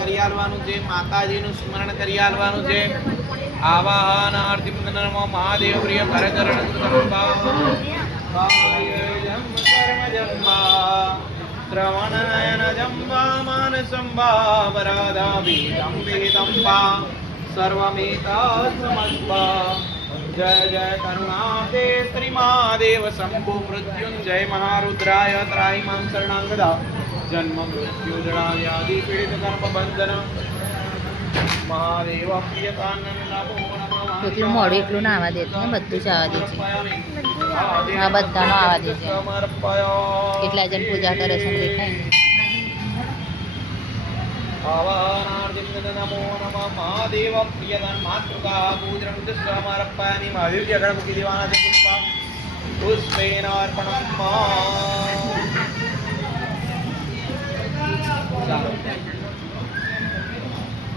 કરી આલવાનું છે, માતાજીનું સ્મરણ કરી આલવાનું છે. આવાહન, આરતી નમઃ મહાદેવ પ્રિય ભરતરણ જમ કર્મ જંબા શ્રવણનયન જંબા, માનસંબા વરાધાભીતં સર્વમેતા જય જય કરુણાતે શ્રી મહાદેવ શંભુ મૃત્યુંજય મહારુદ્રાય ત્રાહિ મામ શરણાંગદા જન્મ મૃત્યુ જળા વ્યાધિ પીડિત કર્મ બંધન મહાદેવ પ્રિયતાનંદ એટલું મોડું એટલું ના આવવા દેતું ને બધું જ આવવા દે છે. હા, બધાનો આવવા દે છે. કેટલા જણ પૂજા કરે છે દેખાય ને. આવાહનાર્થિં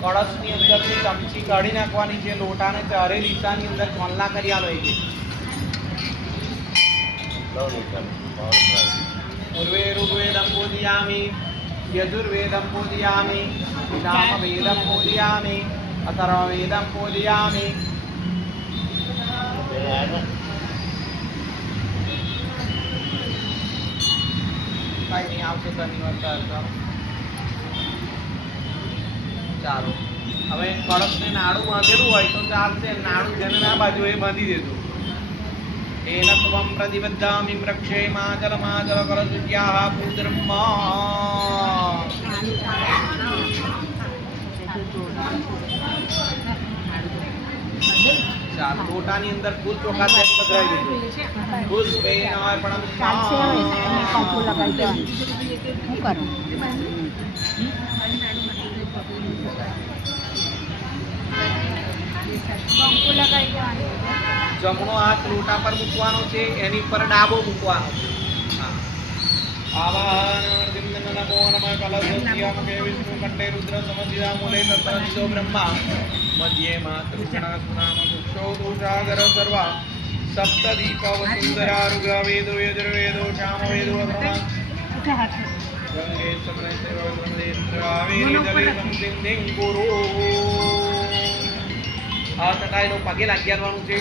કળશની અંદરથી ચમચી કાઢી નાખવાની છે લોટાને ચારે દિશાની અંદર કોલના કરી આલો એક પૂર્વે ઋગ્વેદં પૂજયામિ યજુર્વેદં પૂજયામિ સામવેદં પૂજયામિ અથર્વવેદં પૂજયામિ કઈ નહીં આવશે શનિવાર ચાલો. હવે કળશને નાડું બાંધેલું હોય તો ચાલશે. નાડું જેને ના બાજુ એ બાંધી દેજો. તેન ત્વમ પ્રતિબદ્ધામિ પ્રક્ષે માજલ માજલ કળશુદ્યાહ પુદ્રમ ચાલો લોટાની અંદર ફૂલ ચોખા સેટ પધરાવી દેજો. ફૂલ સ્પેન આવે પણ આમ શું કરું? જમણો હાથ લોટા પર મૂકવાનો છે એની પર ડાબો મૂકવાનો વેદો યજુર્વેદો શ્યામ ગંગે સકલે સર્વગંધેન્દ્રાવેરી સંસિંધિં ગુરુ આ એનો પગે લાગી આવવાનું છે.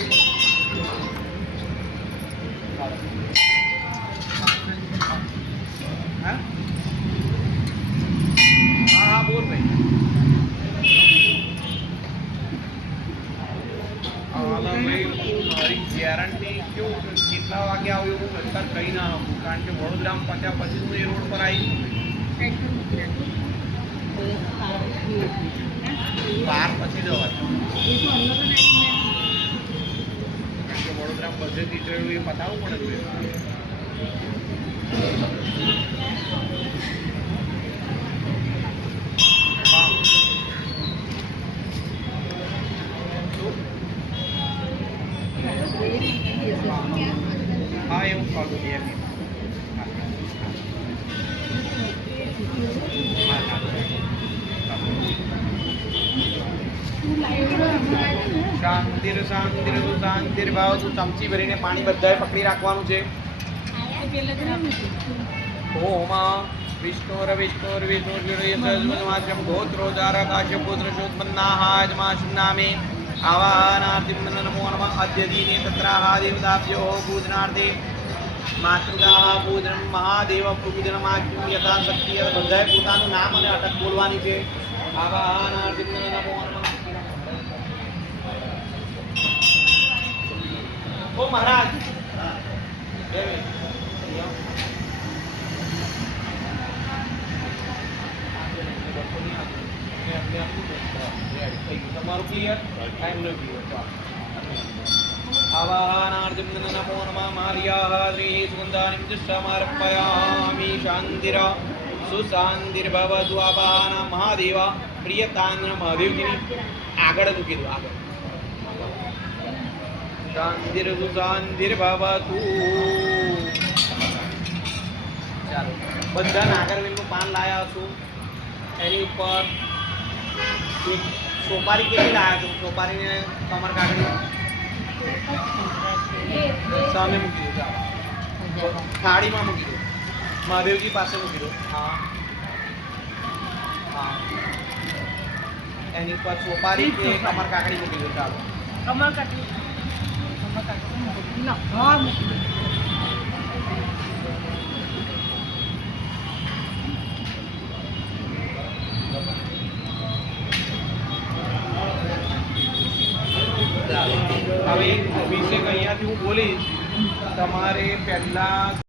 હા? હા બોલ ભાઈ. ગેરંટી કેવું કેટલા વાગે આવ્યું હું અત્યારે કહી ના કારણ કે વડોદરામાં પત્યા પછી હું એ રોડ પર આવી બાર પછી જવાય કારણ કે વડોદરામાં બધેથી જોયું એ પતાવવું પડે છે હા શું? હા એવું ખાધું બે મિનિટ. હા. હા, હા. શાંતિર શાંતિર શાંતિર. ભાવ તું ચમચી ભરીને પાણી બધાએ પકડી રાખવાનું છે. ઓમ વિષ્ણુર વિષ્ણુર વિષ્ણુર્વિષ્ણુર્માશ્રમ ગોત્રો જારકાશ્યપુત્ર શોત્પન્નાહાજમાશમ નામે આવાહનાર્થિ, નમો નમઃ અદ્યદીને તત્રાહા દેવતાભ્યો પૂજનાર્થે માતૃગા પૂજન મહાદેવ પૂજનમાખ્યું યથા શક્તિ બધાએ પોતાનું નામ અને અટક બોલવાની છે. આવાહનાર્થિ નમો, નમઃ મહારાજ. તમારું ક્લિયર ટાઈમ નો ક્લિયર આવાહનાર્થમ નમો. નમઃ માર્યાહ શ્રી સુગંધાનિમ સમર્પયામિ શાંતિર. સુશાંતિર્ભવતુ આગળ મૂકી દો, આગળ. શાંતિર સુશાંતિર્ભવતુ ચાલો, બધા નાગરવેલનું પાન લાયા છું એની ઉપર એક સોપારી કેટલી લાયા છું સોપારીને કમર કાઢી સામે મૂકી દો થાળીમાં મૂકી દો. મહાદેવજી પાસે મૂકી દો. હા. હા. એની ઉપર સોપારી કે કમર કાકડી મૂકી દો, ચાલો. કમર કાઢી હવે એક અભિષેક અહીંયાથી હું બોલીશ. તમારે પહેલા